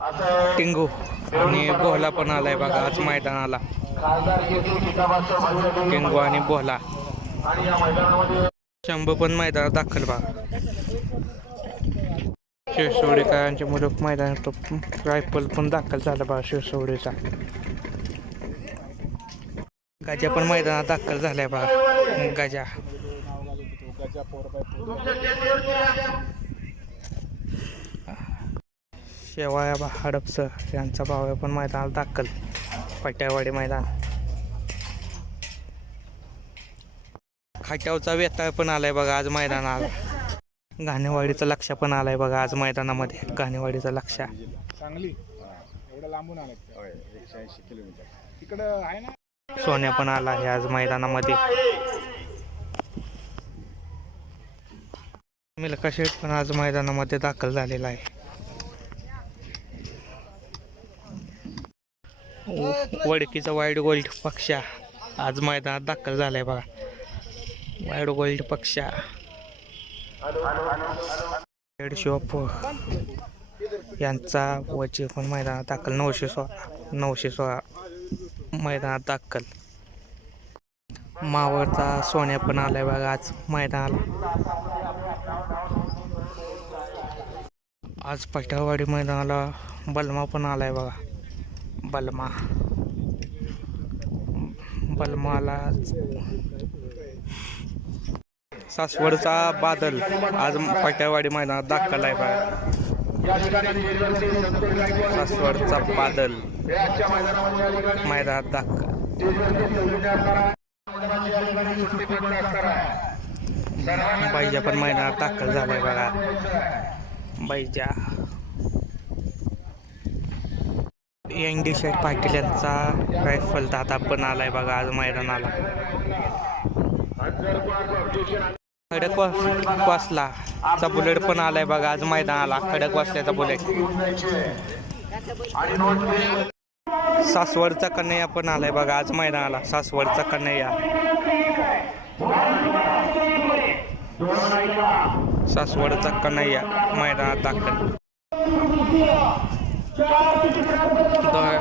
टिंगू आणि बोहला पण आलाय बघा आज मैदानाला. टिंगू आणि बोहला. शंभू पण मैदानात दाखल बघा. शिवसोडीकरांचे मुलूक मैदानात रायफल पण दाखल झाला बघा शिवसोडीचा. गजा पण मैदानात दाखल झालाय बघा. गजा. शेवाया बा हडपस यांचा भाव आहे पण मैदानात दाखल. पट्यावाडी मैदान. खाट्यावचा वेताळ पण आलाय बघा आज मैदानाला. घाणेवाडीचं लक्ष पण आलाय बघा आज मैदानामध्ये. घाणेवाडीचं लक्ष. चांगली. एवढं लांबून आलं एकशे ऐंशी किलोमीटर. तिकडं आहे ना? सोन्या पण आला आहे आज मैदानामध्ये. मिल्का शेठ पण आज मैदानामध्ये दाखल झालेला आहे. हो. वडकीचा वाईट गोल्ड पक्षा. आज मैदानात दाखल झालाय बघा. वाईट गोल्ड पक्षा. हेड शॉप यांचा वचे पण मैदानात दाखल. नऊशे सोळा नऊशे सोळा मैदानात दाखल. मावळचा सोन्या पण आलाय बघा आज मैदानाला. आज पठावाडी मैदानाला बलमा पण आलाय बघा. बलमा. बलमाला सासवडचा बादल आज पट्यावाडी मैदानात दाखल आहे बा सासवडचा बादल मैदानात दाखल. बैजा पण मैदानात दाखल झालाय बघा. बैजा. एंडी पाटील यांचा रायफल दादा पण आलाय बघा आज मैदानाला. खडक वास- चा बुलेट पण आलाय बघा आज मैदानाला खडक वासल्याचा बुलेट. सासवडचा कन्हैया पण आलाय बघा आज मैदानाला सासवडचा कन्हैया. सासवडचा कन्हैया मैदानात दाखल. দয়া